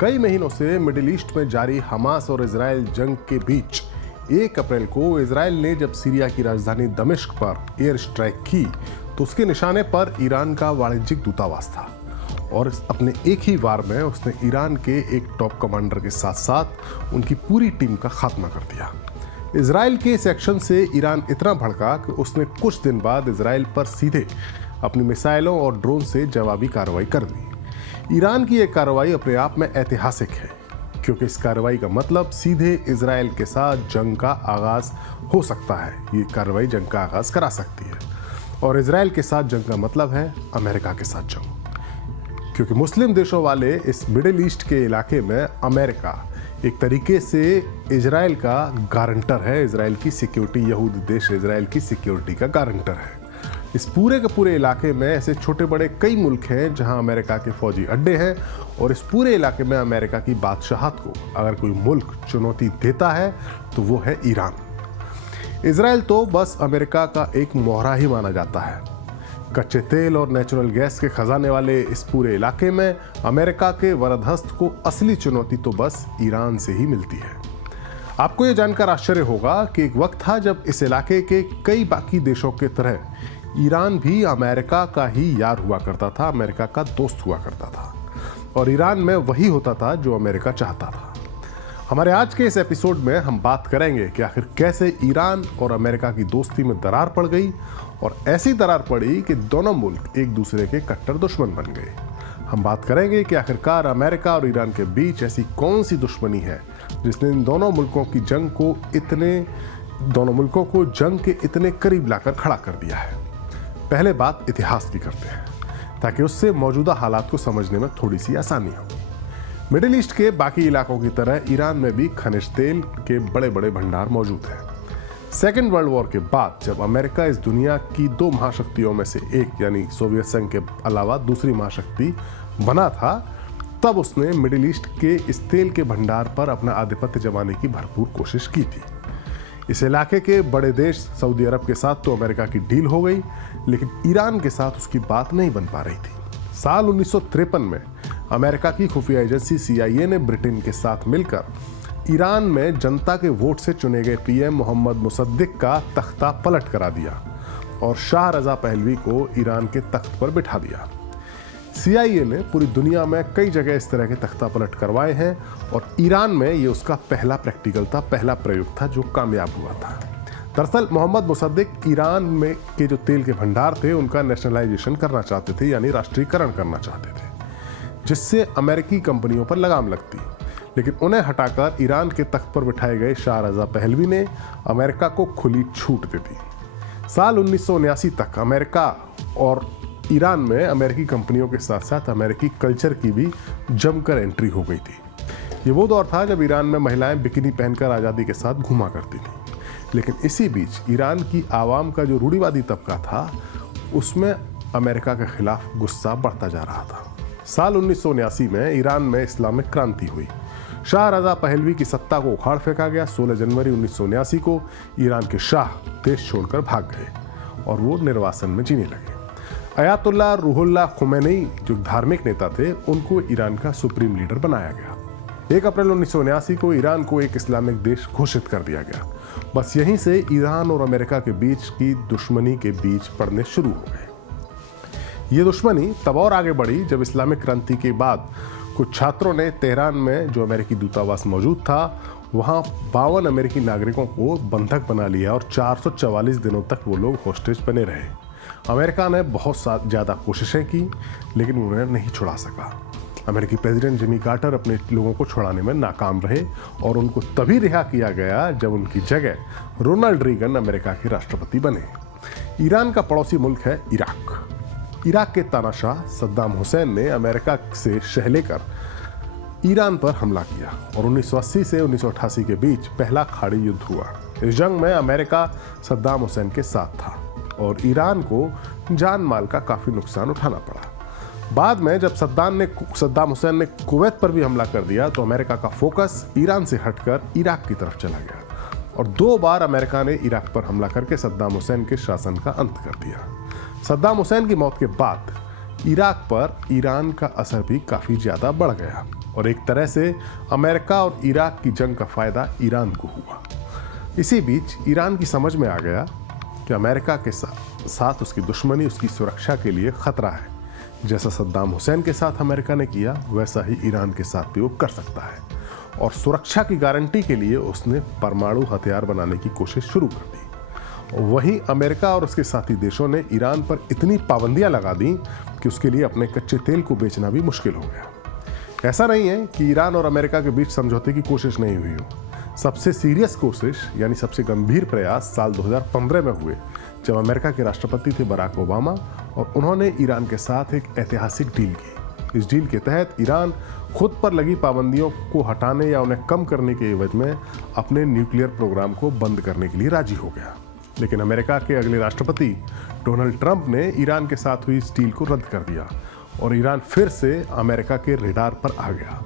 कई महीनों से मिडिल ईस्ट में जारी हमास और इजराइल जंग के बीच 1 अप्रैल को इजराइल ने जब सीरिया की राजधानी दमिश्क पर एयर स्ट्राइक की तो उसके निशाने पर ईरान का वाणिज्यिक दूतावास था और अपने एक ही वार में उसने ईरान के एक टॉप कमांडर के साथ साथ उनकी पूरी टीम का खात्मा कर दिया। इजराइल के इस एक्शन से ईरान इतना भड़का कि उसने कुछ दिन बाद इजराइल पर सीधे अपनी मिसाइलों और ड्रोन से जवाबी कार्रवाई कर दी। ईरान की यह कार्रवाई अपने आप में ऐतिहासिक है क्योंकि इस कार्रवाई का मतलब सीधे इजराइल के साथ जंग का आगाज हो सकता है। ये कार्रवाई जंग का आगाज करा सकती है और इजराइल के साथ जंग का मतलब है अमेरिका के साथ जंग, क्योंकि मुस्लिम देशों वाले इस मिडिल ईस्ट के इलाके में अमेरिका एक तरीके से इजराइल का गारंटर है। इजराइल की सिक्योरिटी, यहूदी देश इजराइल की सिक्योरिटी का गारंटर है। इस पूरे के पूरे इलाके में ऐसे छोटे बड़े कई मुल्क हैं जहां अमेरिका के फौजी अड्डे हैं और इस पूरे इलाके में अमेरिका की बादशाहत को अगर कोई मुल्क चुनौती देता है तो वो है ईरान। इजराइल तो बस अमेरिका का एक मोहरा ही माना जाता है। कच्चे तेल और नेचुरल गैस के खजाने वाले इस पूरे इलाके में अमेरिका के वरदहस्त को असली चुनौती तो बस ईरान से ही मिलती है। आपको यह जानकर आश्चर्य होगा कि एक वक्त था जब इस इलाके के कई बाकी देशों की तरह ईरान भी अमेरिका का ही यार हुआ करता था, अमेरिका का दोस्त हुआ करता था और ईरान में वही होता था जो अमेरिका चाहता था। हमारे आज के इस एपिसोड में हम बात करेंगे कि आखिर कैसे ईरान और अमेरिका की दोस्ती में दरार पड़ गई और ऐसी दरार पड़ी कि दोनों मुल्क एक दूसरे के कट्टर दुश्मन बन गए। हम बात करेंगे कि आखिरकार अमेरिका और ईरान के बीच ऐसी कौन सी दुश्मनी है जिसने इन दोनों मुल्कों को जंग के इतने करीब लाकर खड़ा कर दिया है। पहले बात इतिहास की करते हैं ताकि उससे मौजूदा हालात को समझने में थोड़ी सी आसानी हो। मिडिल ईस्ट के बाकी इलाकों की तरह ईरान में भी खनिज तेल के बड़े बड़े भंडार मौजूद हैं। सेकेंड वर्ल्ड वॉर के बाद जब अमेरिका इस दुनिया की 2 महाशक्तियों में से एक यानी सोवियत संघ के अलावा दूसरी महाशक्ति बना था, तब उसने मिडिल ईस्ट के इस तेल के भंडार पर अपना आधिपत्य जमाने की भरपूर कोशिश की थी। इस इलाके के बड़े देश सऊदी अरब के साथ तो अमेरिका की डील हो गई, लेकिन ईरान के साथ उसकी बात नहीं बन पा रही थी। साल 1953 में अमेरिका की खुफिया एजेंसी CIA ने ब्रिटेन के साथ मिलकर ईरान में जनता के वोट से चुने गए PM मोहम्मद मुसद्दिक का तख्ता पलट करा दिया और शाह रजा पहलवी को ईरान के तख्त पर बिठा दिया। CIA ने पूरी दुनिया में कई जगह इस तरह के तख्ता पलट करवाए हैं और ईरान में ये उसका पहला प्रैक्टिकल था, पहला प्रयोग था जो कामयाब हुआ था। दरअसल मोहम्मद मुसद्दिक ईरान में के जो तेल के भंडार थे उनका नेशनलाइजेशन करना चाहते थे, यानी राष्ट्रीयकरण करना चाहते थे, जिससे अमेरिकी कंपनियों पर लगाम लगती। लेकिन उन्हें हटाकर ईरान के तख्त पर बिठाए गए शाह रजा पहलवी ने अमेरिका को खुली छूट दे दी। साल 1979 तक अमेरिका और ईरान में अमेरिकी कंपनियों के साथ साथ अमेरिकी कल्चर की भी जमकर एंट्री हो गई थी। ये वो दौर था जब ईरान में महिलाएं बिकिनी पहनकर आज़ादी के साथ घूमा करती थी। लेकिन इसी बीच ईरान की आवाम का जो रूढ़िवादी तबका था उसमें अमेरिका के खिलाफ गुस्सा बढ़ता जा रहा था। साल 1979 में ईरान में इस्लामिक क्रांति हुई। शाह रजा पहलवी की सत्ता को उखाड़ फेंका गया। 16 जनवरी 1979 को ईरान के शाह देश छोड़कर भाग गए और वो निर्वासन में जीने लगे। अयातुल्लाह रूहुल्लाह खुमैनी जो धार्मिक नेता थे उनको ईरान का सुप्रीम लीडर बनाया गया। 1 अप्रैल 1979 को ईरान को एक इस्लामिक देश घोषित कर दिया गया। बस यहीं से ईरान और अमेरिका के बीच की दुश्मनी के बीज पड़ने शुरू हो गए। ये दुश्मनी तब और आगे बढ़ी जब इस्लामिक क्रांति के बाद कुछ छात्रों ने तेहरान में जो अमेरिकी दूतावास मौजूद था वहाँ 52 अमेरिकी नागरिकों को बंधक बना लिया और 444 दिनों तक वो लोग हॉस्टेज बने रहे। अमेरिका ने बहुत ज़्यादा कोशिशें की लेकिन उन्हें नहीं छुड़ा सका। अमेरिकी प्रेसिडेंट जिमी कार्टर अपने लोगों को छुड़ाने में नाकाम रहे और उनको तभी रिहा किया गया जब उनकी जगह रोनाल्ड रीगन अमेरिका के राष्ट्रपति बने। ईरान का पड़ोसी मुल्क है इराक। इराक के तानाशाह सद्दाम हुसैन ने अमेरिका से शह लेकर ईरान पर हमला किया और 1980 से 1988 के बीच पहला खाड़ी युद्ध हुआ। इस जंग में अमेरिका सद्दाम हुसैन के साथ था और ईरान को जान माल का काफ़ी नुकसान उठाना पड़ा। बाद में जब सद्दाम हुसैन ने कुवैत पर भी हमला कर दिया तो अमेरिका का फोकस ईरान से हटकर इराक की तरफ चला गया और 2 बार अमेरिका ने इराक पर हमला करके सद्दाम हुसैन के शासन का अंत कर दिया। सद्दाम हुसैन की मौत के बाद इराक पर ईरान का असर भी काफ़ी ज़्यादा बढ़ गया। और एक तरह से अमेरिका और इराक की जंग का फायदा ईरान को हुआ। इसी बीच ईरान की समझ में आ गया कि अमेरिका के साथ उसकी दुश्मनी उसकी सुरक्षा के लिए खतरा है। जैसा सद्दाम हुसैन के साथ अमेरिका ने किया, वैसा ही ईरान के साथ भी वो कर सकता है। और सुरक्षा की गारंटी के लिए उसने परमाणु हथियार बनाने की कोशिश शुरू कर दी। वहीं अमेरिका और उसके साथी देशों ने ईरान पर इतनी पाबंदियां लगा दी कि उसके लिए अपने कच्चे तेल को बेचना भी मुश्किल हो गया। ऐसा नहीं है कि ईरान और अमेरिका के बीच समझौते की कोशिश नहीं हुई हो। सबसे सीरियस कोशिश यानी सबसे गंभीर प्रयास साल 2015 में हुए, जब अमेरिका के राष्ट्रपति थे बराक ओबामा और उन्होंने ईरान के साथ एक ऐतिहासिक डील की। इस डील के तहत ईरान खुद पर लगी पाबंदियों को हटाने या उन्हें कम करने के एवज में अपने न्यूक्लियर प्रोग्राम को बंद करने के लिए राजी हो गया। लेकिन अमेरिका के अगले राष्ट्रपति डोनाल्ड ट्रंप ने ईरान के साथ हुई इस डील को रद्द कर दिया और ईरान फिर से अमेरिका के रडार पर आ गया।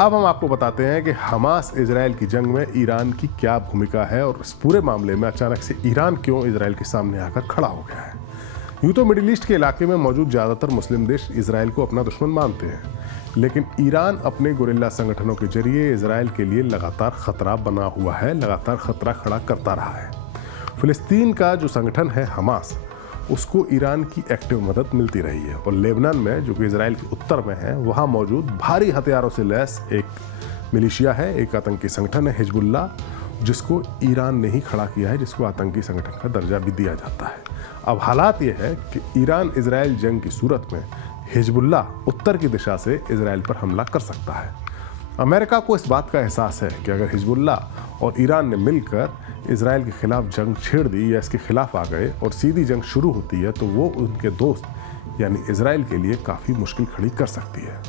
अब हम आपको बताते हैं कि हमास इजराइल की जंग में ईरान की क्या भूमिका है और इस पूरे मामले में अचानक से ईरान क्यों इजराइल के सामने आकर खड़ा हो गया है। यूं तो मिडिल ईस्ट के इलाके में मौजूद ज़्यादातर मुस्लिम देश इजराइल को अपना दुश्मन मानते हैं, लेकिन ईरान अपने गुरिल्ला संगठनों के जरिए इजराइल के लिए लगातार खतरा बना हुआ है, लगातार खतरा खड़ा करता रहा है। फिलिस्तीन का जो संगठन है हमास, उसको ईरान की एक्टिव मदद मिलती रही है और लेबनान में, जो कि इजराइल के उत्तर में है, वहाँ मौजूद भारी हथियारों से लैस एक मिलिशिया है, एक आतंकी संगठन है हिजबुल्ला, जिसको ईरान ने ही खड़ा किया है, जिसको आतंकी संगठन का दर्जा भी दिया जाता है। अब हालात ये है कि ईरान इजराइल जंग की सूरत में हिजबुल्ला उत्तर की दिशा से इजराइल पर हमला कर सकता है। अमेरिका को इस बात का एहसास है कि अगर हिजबुल्ला और ईरान ने मिलकर इजराइल के खिलाफ जंग छेड़ दी या इसके खिलाफ आ गए और सीधी जंग शुरू होती है, तो वो उनके दोस्त यानी इजराइल के लिए काफ़ी मुश्किल खड़ी कर सकती है।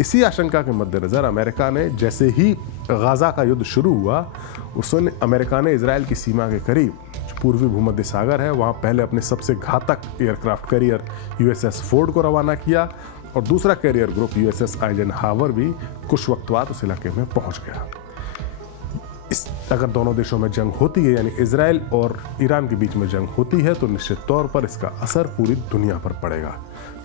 इसी आशंका के मद्देनज़र अमेरिका ने, जैसे ही गाज़ा का युद्ध शुरू हुआ, उसने अमेरिका ने इजराइल की सीमा के करीब पूर्वी भूमध्य सागर है, वहाँ पहले अपने सबसे घातक एयरक्राफ्ट कैरियर USS फोर्ड को रवाना किया और दूसरा कैरियर ग्रुप USS आइजनहावर भी कुछ वक्त बाद उस इलाके में पहुँच गया। अगर दोनों देशों में जंग होती है, यानी इजराइल और ईरान के बीच में जंग होती है, तो निश्चित तौर पर इसका असर पूरी दुनिया पर पड़ेगा,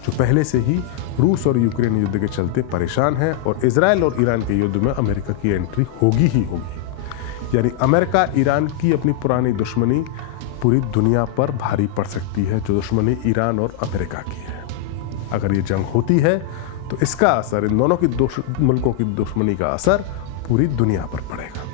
जो पहले से ही रूस और यूक्रेन युद्ध के चलते परेशान है। और इजराइल और ईरान के युद्ध में अमेरिका की एंट्री होगी ही होगी। यानी अमेरिका ईरान की अपनी पुरानी दुश्मनी पूरी दुनिया पर भारी पड़ सकती है, जो दुश्मनी ईरान और अमेरिका की है। अगर ये जंग होती है तो इसका असर, इन दोनों की मुल्कों की दुश्मनी का असर पूरी दुनिया पर पड़ेगा।